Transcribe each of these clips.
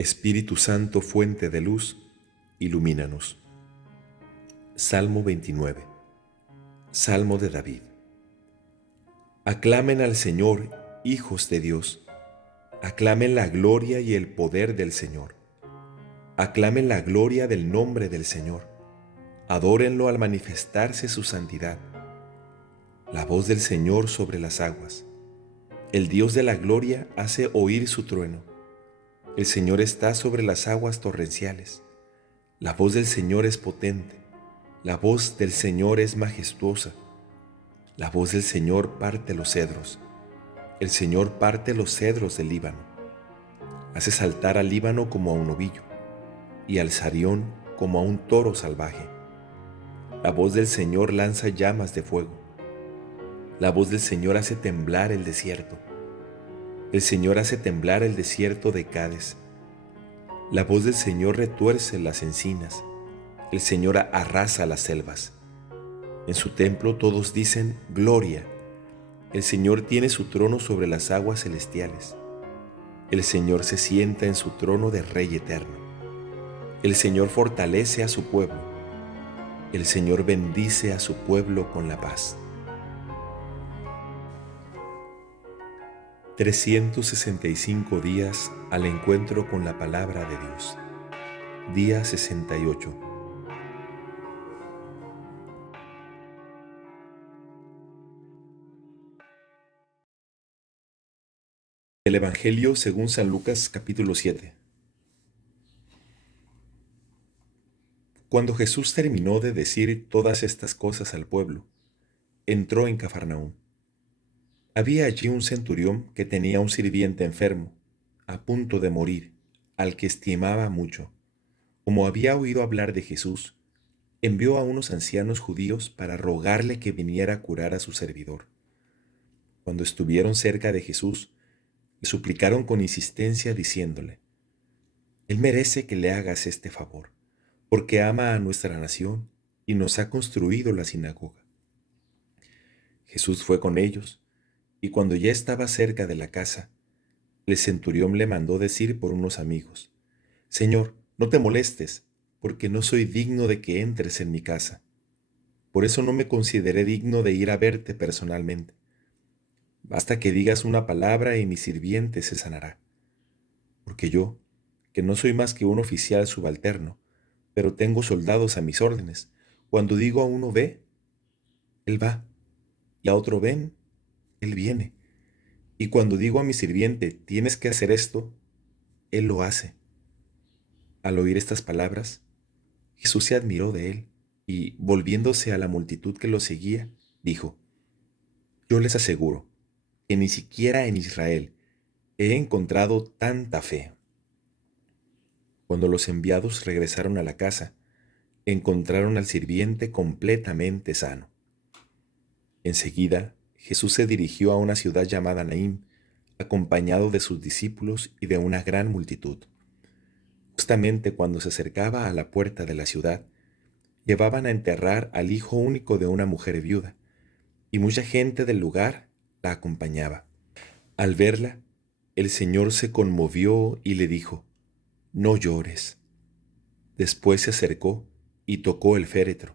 Espíritu Santo, fuente de luz, ilumínanos. Salmo 29. Salmo de David. Aclamen al Señor, hijos de Dios. Aclamen la gloria y el poder del Señor. Aclamen la gloria del nombre del Señor. Adórenlo al manifestarse su santidad. La voz del Señor sobre las aguas. El Dios de la gloria hace oír su trueno. El Señor está sobre las aguas torrenciales. La voz del Señor es potente. La voz del Señor es majestuosa. La voz del Señor parte los cedros. El Señor parte los cedros del Líbano. Hace saltar al Líbano como a un novillo, y al Sarión como a un toro salvaje. La voz del Señor lanza llamas de fuego. La voz del Señor hace temblar el desierto. El Señor hace temblar el desierto de Cades. La voz del Señor retuerce las encinas. El Señor arrasa las selvas. En su templo todos dicen gloria. El Señor tiene su trono sobre las aguas celestiales. El Señor se sienta en su trono de Rey eterno. El Señor fortalece a su pueblo. El Señor bendice a su pueblo con la paz. 365 días al encuentro con la palabra de Dios. Día 68. El Evangelio según San Lucas capítulo 7. Cuando Jesús terminó de decir todas estas cosas al pueblo, entró en Cafarnaúm. Había allí un centurión que tenía un sirviente enfermo, a punto de morir, al que estimaba mucho. Como había oído hablar de Jesús, envió a unos ancianos judíos para rogarle que viniera a curar a su servidor. Cuando estuvieron cerca de Jesús, le suplicaron con insistencia diciéndole: Él merece que le hagas este favor, porque ama a nuestra nación y nos ha construido la sinagoga. Jesús fue con ellos, y cuando ya estaba cerca de la casa, el centurión le mandó decir por unos amigos: Señor, no te molestes, porque no soy digno de que entres en mi casa. Por eso no me consideré digno de ir a verte personalmente. Basta que digas una palabra y mi sirviente se sanará. Porque yo, que no soy más que un oficial subalterno, pero tengo soldados a mis órdenes, cuando digo a uno ve, él va, y a otro ven, él viene. Y cuando digo a mi sirviente, tienes que hacer esto, él lo hace. Al oír estas palabras, Jesús se admiró de él, y volviéndose a la multitud que lo seguía, dijo: Yo les aseguro que ni siquiera en Israel he encontrado tanta fe. Cuando los enviados regresaron a la casa, encontraron al sirviente completamente sano. Enseguida, Jesús se dirigió a una ciudad llamada Naín, acompañado de sus discípulos y de una gran multitud. Justamente cuando se acercaba a la puerta de la ciudad, llevaban a enterrar al hijo único de una mujer viuda, y mucha gente del lugar la acompañaba. Al verla, el Señor se conmovió y le dijo: No llores. Después se acercó y tocó el féretro.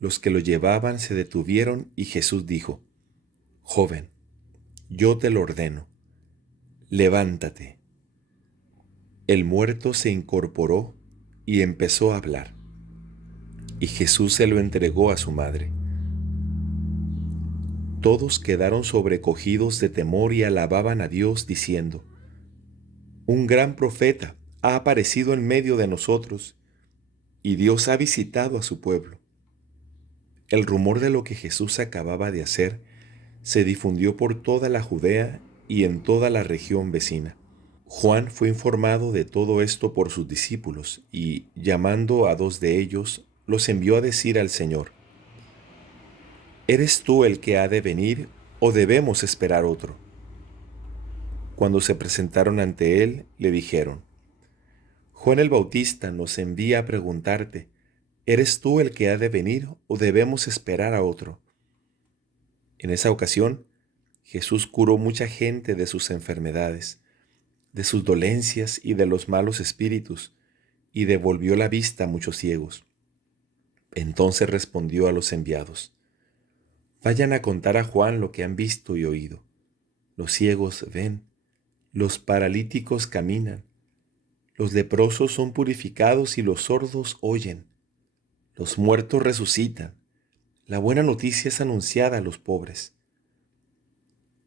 Los que lo llevaban se detuvieron y Jesús dijo: Joven, yo te lo ordeno, levántate. El muerto se incorporó y empezó a hablar, y Jesús se lo entregó a su madre. Todos quedaron sobrecogidos de temor y alababan a Dios diciendo: Un gran profeta ha aparecido en medio de nosotros, y Dios ha visitado a su pueblo. El rumor de lo que Jesús acababa de hacer se difundió por toda la Judea y en toda la región vecina. Juan fue informado de todo esto por sus discípulos y, llamando a 2 de ellos, los envió a decir al Señor: ¿Eres tú el que ha de venir o debemos esperar otro? Cuando se presentaron ante él, le dijeron: Juan el Bautista nos envía a preguntarte: ¿Eres tú el que ha de venir o debemos esperar a otro? En esa ocasión, Jesús curó mucha gente de sus enfermedades. de sus dolencias y de los malos espíritus, y devolvió la vista a muchos ciegos. Entonces respondió a los enviados: Vayan a contar a Juan lo que han visto y oído. Los ciegos ven, los paralíticos caminan, los leprosos son purificados y los sordos oyen, los muertos resucitan, la buena noticia es anunciada a los pobres.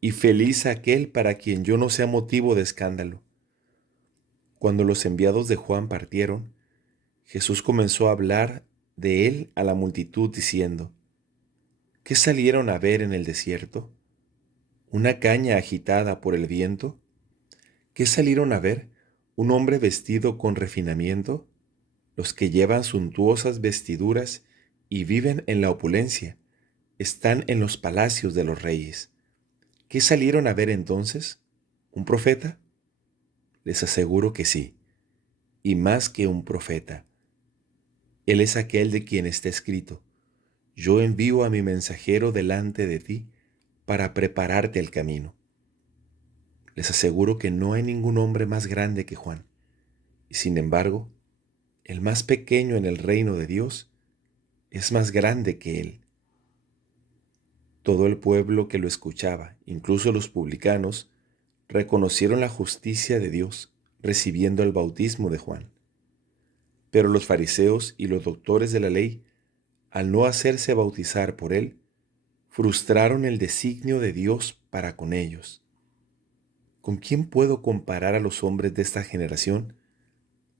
Y feliz aquel para quien yo no sea motivo de escándalo. Cuando los enviados de Juan partieron, Jesús comenzó a hablar de él a la multitud diciendo: ¿Qué salieron a ver en el desierto? ¿Una caña agitada por el viento? ¿Qué salieron a ver? ¿Un hombre vestido con refinamiento? Los que llevan suntuosas vestiduras y viven en la opulencia, están en los palacios de los reyes. ¿Qué salieron a ver entonces? ¿Un profeta? Les aseguro que sí, y más que un profeta. Él es aquel de quien está escrito: Yo envío a mi mensajero delante de ti para prepararte el camino. Les aseguro que no hay ningún hombre más grande que Juan, y sin embargo, el más pequeño en el reino de Dios es más grande que él. Todo el pueblo que lo escuchaba, incluso los publicanos, reconocieron la justicia de Dios recibiendo el bautismo de Juan. Pero los fariseos y los doctores de la ley, al no hacerse bautizar por él, frustraron el designio de Dios para con ellos. ¿Con quién puedo comparar a los hombres de esta generación?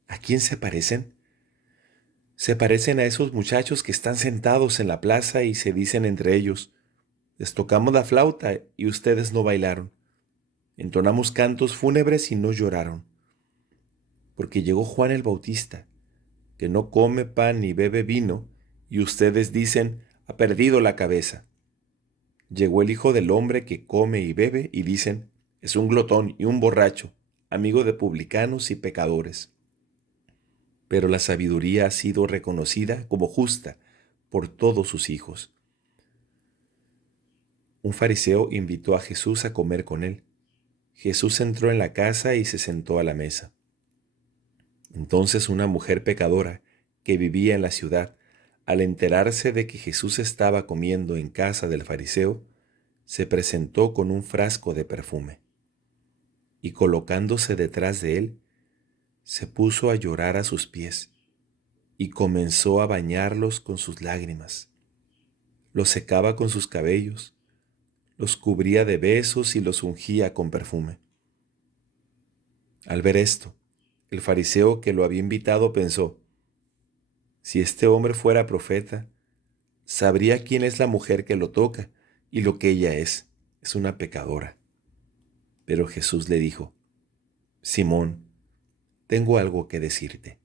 ¿A quién se parecen? Se parecen a esos muchachos que están sentados en la plaza y se dicen entre ellos: Les tocamos la flauta y ustedes no bailaron. Entonamos cantos fúnebres y no lloraron. Porque llegó Juan el Bautista, que no come pan ni bebe vino, y ustedes dicen: Ha perdido la cabeza. Llegó el Hijo del Hombre, que come y bebe, y dicen: Es un glotón y un borracho, amigo de publicanos y pecadores. Pero la sabiduría ha sido reconocida como justa por todos sus hijos. Un fariseo invitó a Jesús a comer con él. Jesús entró en la casa y se sentó a la mesa. Entonces una mujer pecadora que vivía en la ciudad, al enterarse de que Jesús estaba comiendo en casa del fariseo, se presentó con un frasco de perfume, y colocándose detrás de él, se puso a llorar a sus pies, y comenzó a bañarlos con sus lágrimas. Los secaba con sus cabellos, los cubría de besos y los ungía con perfume. Al ver esto, el fariseo que lo había invitado pensó: Si este hombre fuera profeta, sabría quién es la mujer que lo toca y lo que ella es una pecadora. Pero Jesús le dijo: Simón, tengo algo que decirte.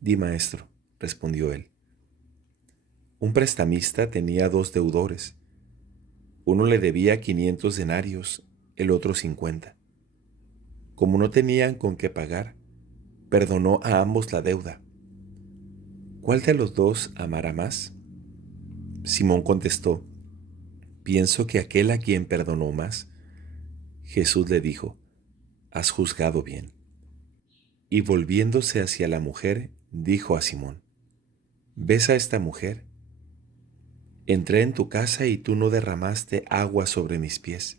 Di, maestro, respondió él. Un prestamista tenía 2 deudores. Uno le debía 500 denarios, el otro 50. Como no tenían con qué pagar, perdonó a ambos la deuda. ¿Cuál de los dos amará más? Simón contestó: Pienso que aquel a quien perdonó más. Jesús le dijo: Has juzgado bien. Y volviéndose hacia la mujer, dijo a Simón: ¿Ves a esta mujer? Entré en tu casa y tú no derramaste agua sobre mis pies.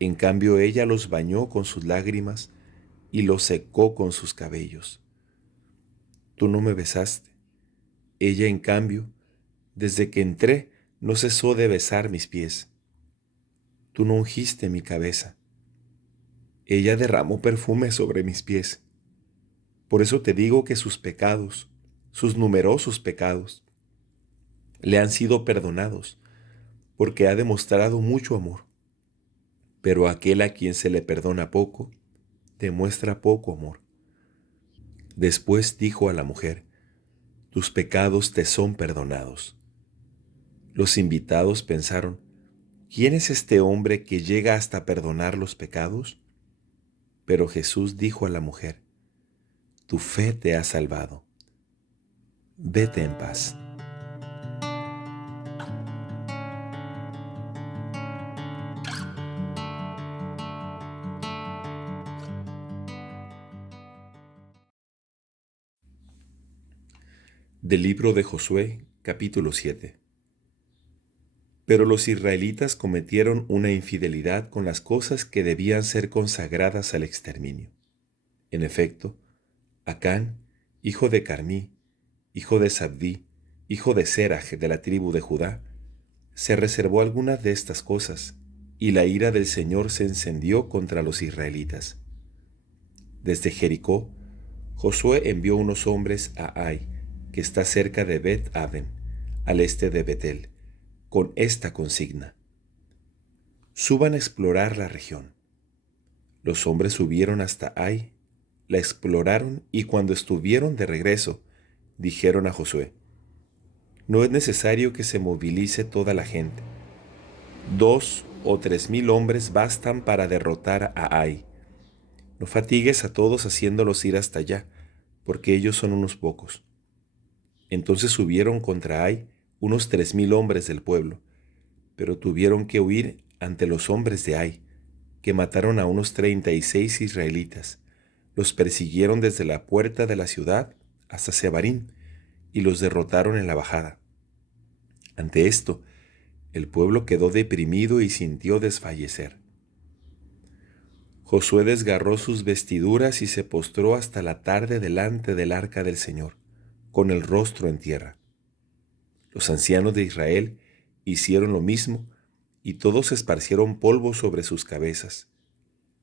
En cambio ella los bañó con sus lágrimas y los secó con sus cabellos. Tú no me besaste. Ella, en cambio, desde que entré, no cesó de besar mis pies. Tú no ungiste mi cabeza. Ella derramó perfume sobre mis pies. Por eso te digo que sus pecados, sus numerosos pecados, le han sido perdonados, porque ha demostrado mucho amor. Pero aquel a quien se le perdona poco, demuestra poco amor. Después dijo a la mujer: Tus pecados te son perdonados. Los invitados pensaron: ¿Quién es este hombre que llega hasta perdonar los pecados? Pero Jesús dijo a la mujer: Tu fe te ha salvado. Vete en paz. Del libro de Josué, capítulo 7. Pero los israelitas cometieron una infidelidad con las cosas que debían ser consagradas al exterminio. En efecto, Acán, hijo de Carmí, hijo de Sabdí, hijo de Seraj de la tribu de Judá, se reservó algunas de estas cosas, y la ira del Señor se encendió contra los israelitas. Desde Jericó, Josué envió unos hombres a Ai, que está cerca de Bet-Aven, al este de Betel, con esta consigna: suban a explorar la región. Los hombres subieron hasta Ai, la exploraron y cuando estuvieron de regreso, dijeron a Josué: no es necesario que se movilice toda la gente. 2 o 3 mil hombres bastan para derrotar a Ai. No fatigues a todos haciéndolos ir hasta allá, porque ellos son unos pocos. Entonces subieron contra Ai unos 3,000 hombres del pueblo, pero tuvieron que huir ante los hombres de Ai, que mataron a unos 36 israelitas. Los persiguieron desde la puerta de la ciudad hasta Sebarim y los derrotaron en la bajada. Ante esto, el pueblo quedó deprimido y sintió desfallecer. Josué desgarró sus vestiduras y se postró hasta la tarde delante del arca del Señor, con el rostro en tierra. Los ancianos de Israel hicieron lo mismo y todos esparcieron polvo sobre sus cabezas.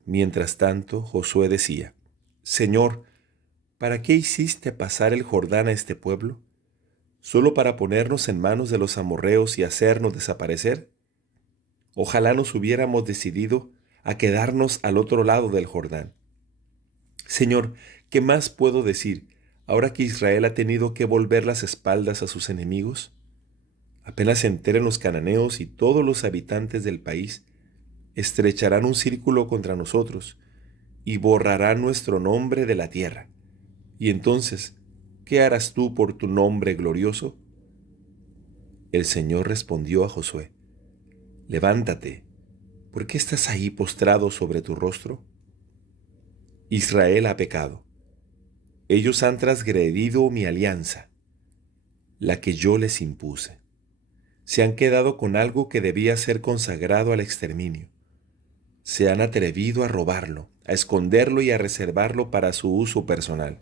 Mientras tanto, Josué decía: Señor, ¿para qué hiciste pasar el Jordán a este pueblo? ¿Solo para ponernos en manos de los amorreos y hacernos desaparecer? Ojalá nos hubiéramos decidido a quedarnos al otro lado del Jordán. Señor, ¿qué más puedo decir ahora que Israel ha tenido que volver las espaldas a sus enemigos? Apenas se enteren los cananeos y todos los habitantes del país, estrecharán un círculo contra nosotros y borrarán nuestro nombre de la tierra. Y entonces, ¿qué harás tú por tu nombre glorioso? El Señor respondió a Josué: levántate, ¿por qué estás ahí postrado sobre tu rostro? Israel ha pecado. Ellos han transgredido mi alianza, la que yo les impuse. Se han quedado con algo que debía ser consagrado al exterminio. Se han atrevido a robarlo, a esconderlo y a reservarlo para su uso personal.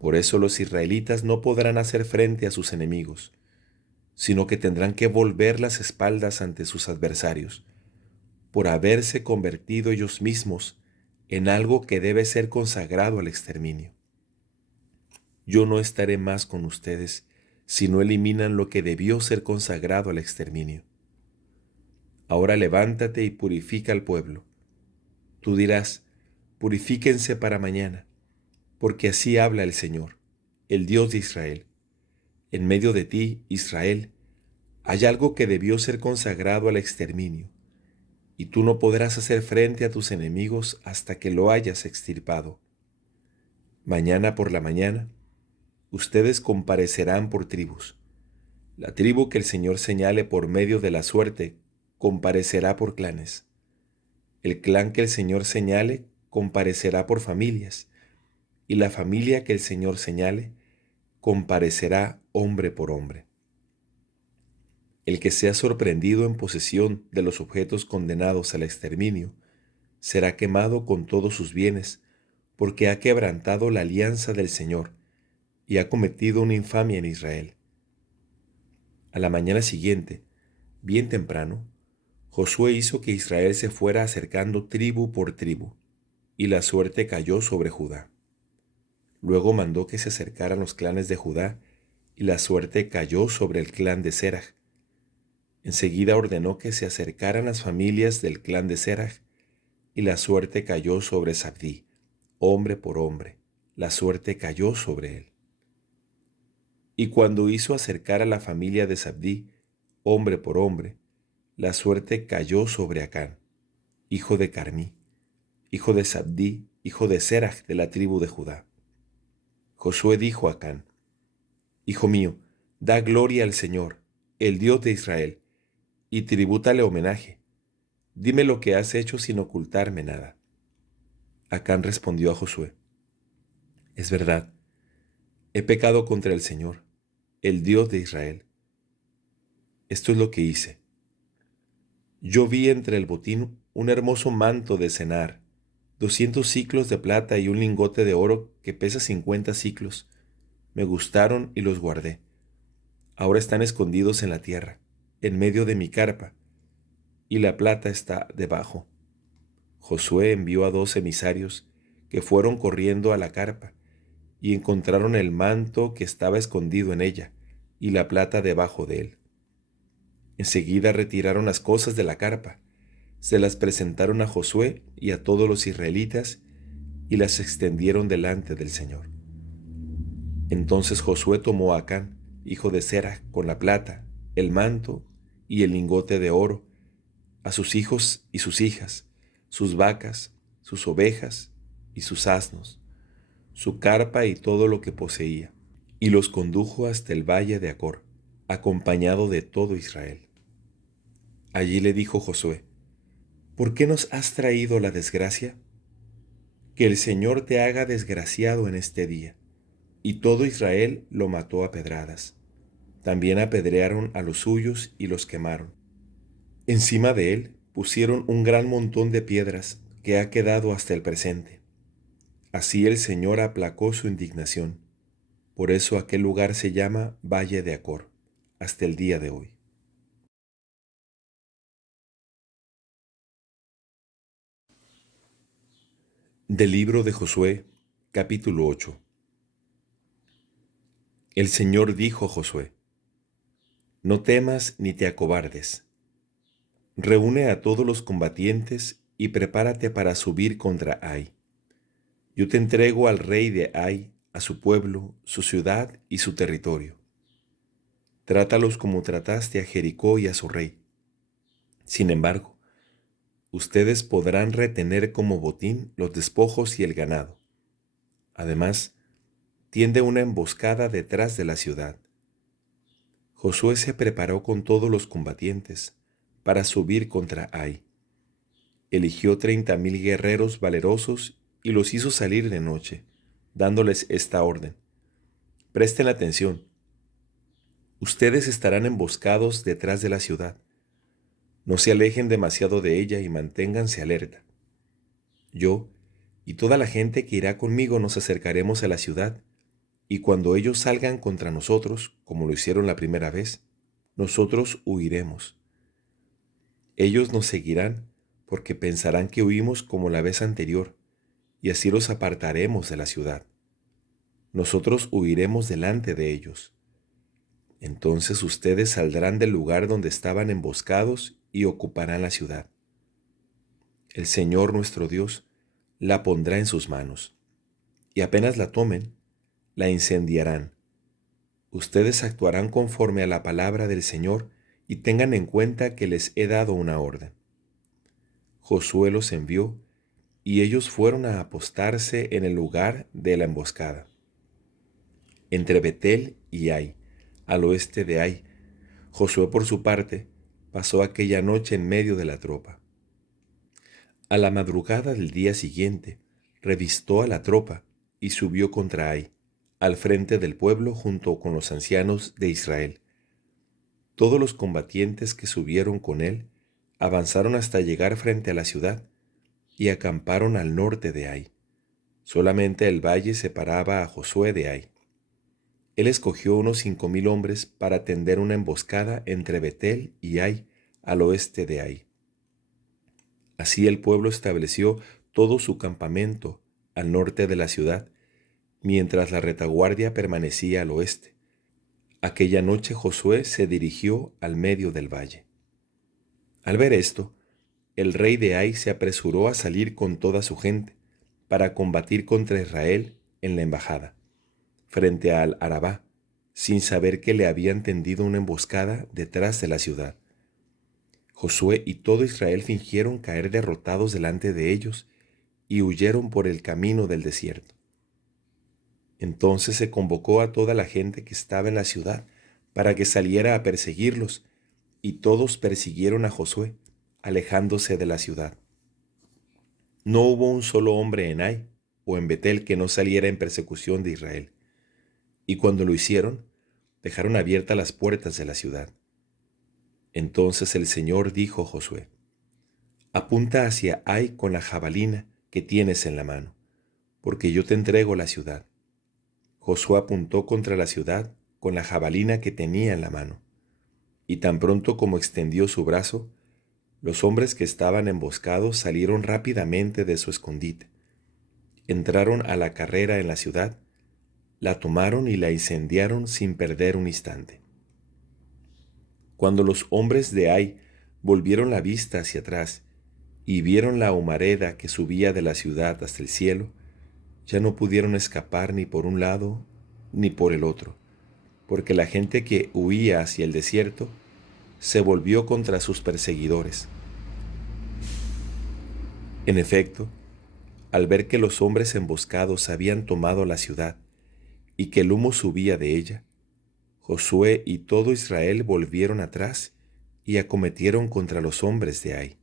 Por eso los israelitas no podrán hacer frente a sus enemigos, sino que tendrán que volver las espaldas ante sus adversarios, por haberse convertido ellos mismos en algo que debe ser consagrado al exterminio. Yo no estaré más con ustedes si no eliminan lo que debió ser consagrado al exterminio. Ahora levántate y purifica al pueblo. Tú dirás: purifíquense para mañana, porque así habla el Señor, el Dios de Israel. En medio de ti, Israel, hay algo que debió ser consagrado al exterminio, y tú no podrás hacer frente a tus enemigos hasta que lo hayas extirpado. Mañana por la mañana, ustedes comparecerán por tribus. La tribu que el Señor señale por medio de la suerte comparecerá por clanes. El clan que el Señor señale comparecerá por familias, y la familia que el Señor señale comparecerá hombre por hombre. El que sea sorprendido en posesión de los objetos condenados al exterminio será quemado con todos sus bienes, porque ha quebrantado la alianza del Señor y ha cometido una infamia en Israel. A la mañana siguiente, bien temprano, Josué hizo que Israel se fuera acercando tribu por tribu, y la suerte cayó sobre Judá. Luego mandó que se acercaran los clanes de Judá, y la suerte cayó sobre el clan de Seraj. Enseguida ordenó que se acercaran las familias del clan de Seraj, y la suerte cayó sobre Sabdí, hombre por hombre, la suerte cayó sobre él. Y cuando hizo acercar a la familia de Sabdí, hombre por hombre, la suerte cayó sobre Acán, hijo de Carmí, hijo de Sabdí, hijo de Seraj de la tribu de Judá. Josué dijo a Acán: Hijo mío, da gloria al Señor, el Dios de Israel, y tribútale homenaje. Dime lo que has hecho sin ocultarme nada. Acán respondió a Josué: Es verdad, He pecado contra el Señor, el Dios de Israel. Esto es lo que hice. Yo vi entre el botín un hermoso manto de cenar, 200 siclos de plata y un lingote de oro que pesa 50 siclos. Me gustaron y los guardé. Ahora están escondidos en la tierra, en medio de mi carpa, y la plata está debajo. Josué envió a 2 emisarios que fueron corriendo a la carpa y encontraron el manto que estaba escondido en ella y la plata debajo de él. Enseguida retiraron las cosas de la carpa, se las presentaron a Josué y a todos los israelitas y las extendieron delante del Señor. Entonces Josué tomó a Acán, hijo de Zera, con la plata, el manto y el lingote de oro, a sus hijos y sus hijas, sus vacas, sus ovejas y sus asnos, su carpa y todo lo que poseía, y los condujo hasta el valle de Acor, acompañado de todo Israel. Allí le dijo Josué: ¿Por qué nos has traído la desgracia? Que el Señor te haga desgraciado en este día. Y todo Israel lo mató a pedradas. También apedrearon a los suyos y los quemaron. Encima de él pusieron un gran montón de piedras que ha quedado hasta el presente. Así el Señor aplacó su indignación. Por eso aquel lugar se llama Valle de Acor, hasta el día de hoy. Del libro de Josué, capítulo 8. El Señor dijo a Josué: No temas ni te acobardes. Reúne a todos los combatientes y prepárate para subir contra Ai. Yo te entrego al rey de Ai, a su pueblo, su ciudad y su territorio. Trátalos como trataste a Jericó y a su rey. Sin embargo, ustedes podrán retener como botín los despojos y el ganado. Además, tiende una emboscada detrás de la ciudad. Josué se preparó con todos los combatientes para subir contra Ai. Eligió 30,000 guerreros valerosos y los hizo salir de noche, dándoles esta orden: Presten atención. Ustedes estarán emboscados detrás de la ciudad. No se alejen demasiado de ella y manténganse alerta. Yo y toda la gente que irá conmigo nos acercaremos a la ciudad, y cuando ellos salgan contra nosotros, como lo hicieron la primera vez, nosotros huiremos. Ellos nos seguirán porque pensarán que huimos como la vez anterior, y así los apartaremos de la ciudad. Nosotros huiremos delante de ellos. Entonces ustedes saldrán del lugar donde estaban emboscados y ocuparán la ciudad. El Señor nuestro Dios la pondrá en sus manos, y apenas la tomen, la incendiarán. Ustedes actuarán conforme a la palabra del Señor y tengan en cuenta que les he dado una orden. Josué los envió, y ellos fueron a apostarse en el lugar de la emboscada, entre Betel y Ai, al oeste de Ai. Josué, por su parte, pasó aquella noche en medio de la tropa. A la madrugada del día siguiente, revistó a la tropa y subió contra Ai, al frente del pueblo junto con los ancianos de Israel. Todos los combatientes que subieron con él avanzaron hasta llegar frente a la ciudad y acamparon al norte de Ai. Solamente el valle separaba a Josué de Ai. Él escogió unos 5,000 hombres para tender una emboscada entre Betel y Ai, al oeste de Ai. Así el pueblo estableció todo su campamento al norte de la ciudad, mientras la retaguardia permanecía al oeste. Aquella noche Josué se dirigió al medio del valle. Al ver esto, el rey de Ai se apresuró a salir con toda su gente para combatir contra Israel en la embajada, frente al Arabá, sin saber que le habían tendido una emboscada detrás de la ciudad. Josué y todo Israel fingieron caer derrotados delante de ellos y huyeron por el camino del desierto. Entonces se convocó a toda la gente que estaba en la ciudad para que saliera a perseguirlos, y todos persiguieron a Josué, alejándose de la ciudad. No hubo un solo hombre en Ai o en Betel que no saliera en persecución de Israel. y cuando lo hicieron, dejaron abiertas las puertas de la ciudad. Entonces el Señor dijo a Josué: apunta hacia Ai con la jabalina que tienes en la mano, porque yo te entrego la ciudad. Josué apuntó contra la ciudad con la jabalina que tenía en la mano, y tan pronto como extendió su brazo, los hombres que estaban emboscados salieron rápidamente de su escondite. Entraron a la carrera en la ciudad, la tomaron y la incendiaron sin perder un instante. Cuando los hombres de Ai volvieron la vista hacia atrás y vieron la humareda que subía de la ciudad hasta el cielo, ya no pudieron escapar ni por un lado ni por el otro, porque la gente que huía hacia el desierto se volvió contra sus perseguidores. En efecto, al ver que los hombres emboscados habían tomado la ciudad y que el humo subía de ella, Josué y todo Israel volvieron atrás y acometieron contra los hombres de Ai.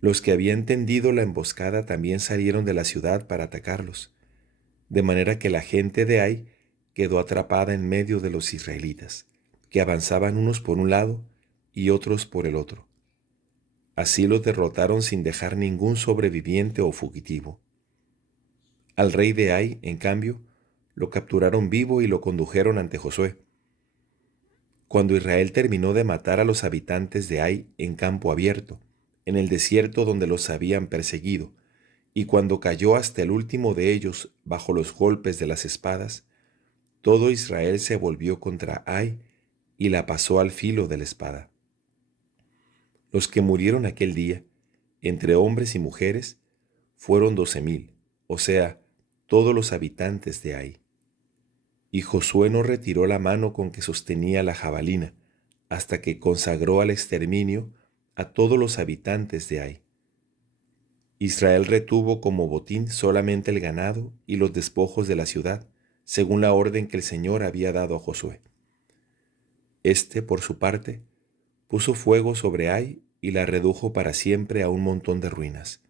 Los que habían tendido la emboscada también salieron de la ciudad para atacarlos, de manera que la gente de Ai quedó atrapada en medio de los israelitas, que avanzaban unos por un lado y otros por el otro. Así los derrotaron sin dejar ningún sobreviviente o fugitivo. Al rey de Ai, en cambio, lo capturaron vivo y lo condujeron ante Josué. Cuando Israel terminó de matar a los habitantes de Ai en campo abierto, en el desierto donde los habían perseguido, y cuando cayó hasta el último de ellos bajo los golpes de las espadas, todo Israel se volvió contra Ai y la pasó al filo de la espada. Los que murieron aquel día, entre hombres y mujeres, fueron 12,000, o sea, todos los habitantes de Ai. Y Josué no retiró la mano con que sostenía la jabalina, hasta que consagró al exterminio a todos los habitantes de Ai. Israel retuvo como botín solamente el ganado y los despojos de la ciudad, según la orden que el Señor había dado a Josué. Este, por su parte, puso fuego sobre Ai y la redujo para siempre a un montón de ruinas,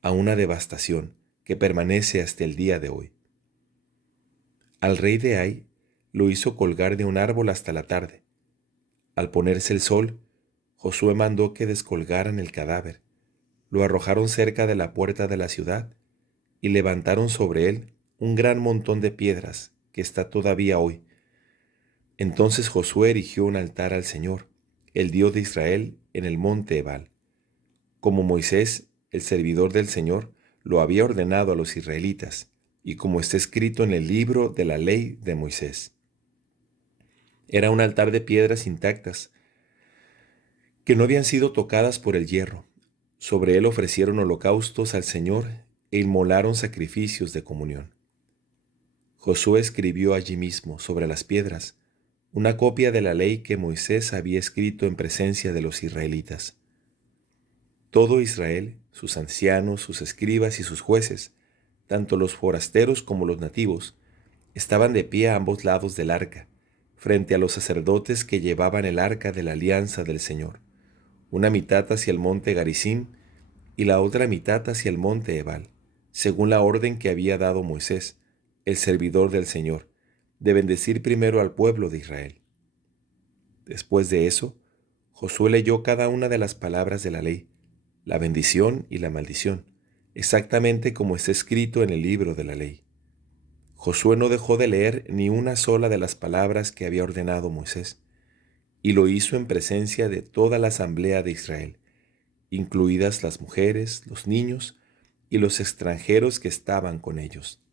a una devastación que permanece hasta el día de hoy. Al rey de Ai lo hizo colgar de un árbol hasta la tarde. Al ponerse el sol, Josué mandó que descolgaran el cadáver, lo arrojaron cerca de la puerta de la ciudad y levantaron sobre él un gran montón de piedras que está todavía hoy. Entonces Josué erigió un altar al Señor, el Dios de Israel, en el monte Ebal, como Moisés, el servidor del Señor, lo había ordenado a los israelitas, y como está escrito en el libro de la ley de Moisés. Era un altar de piedras intactas, que no habían sido tocadas por el hierro. Sobre él ofrecieron holocaustos al Señor e inmolaron sacrificios de comunión. Josué escribió allí mismo, sobre las piedras, una copia de la ley que Moisés había escrito en presencia de los israelitas. Todo Israel, sus ancianos, sus escribas y sus jueces, tanto los forasteros como los nativos, estaban de pie a ambos lados del arca, frente a los sacerdotes que llevaban el arca de la alianza del Señor, una mitad hacia el monte Garizim y la otra mitad hacia el monte Ebal, según la orden que había dado Moisés, el servidor del Señor, de bendecir primero al pueblo de Israel. Después de eso, Josué leyó cada una de las palabras de la ley, la bendición y la maldición, exactamente como está escrito en el libro de la ley. Josué no dejó de leer ni una sola de las palabras que había ordenado Moisés, y lo hizo en presencia de toda la asamblea de Israel, incluidas las mujeres, los niños y los extranjeros que estaban con ellos.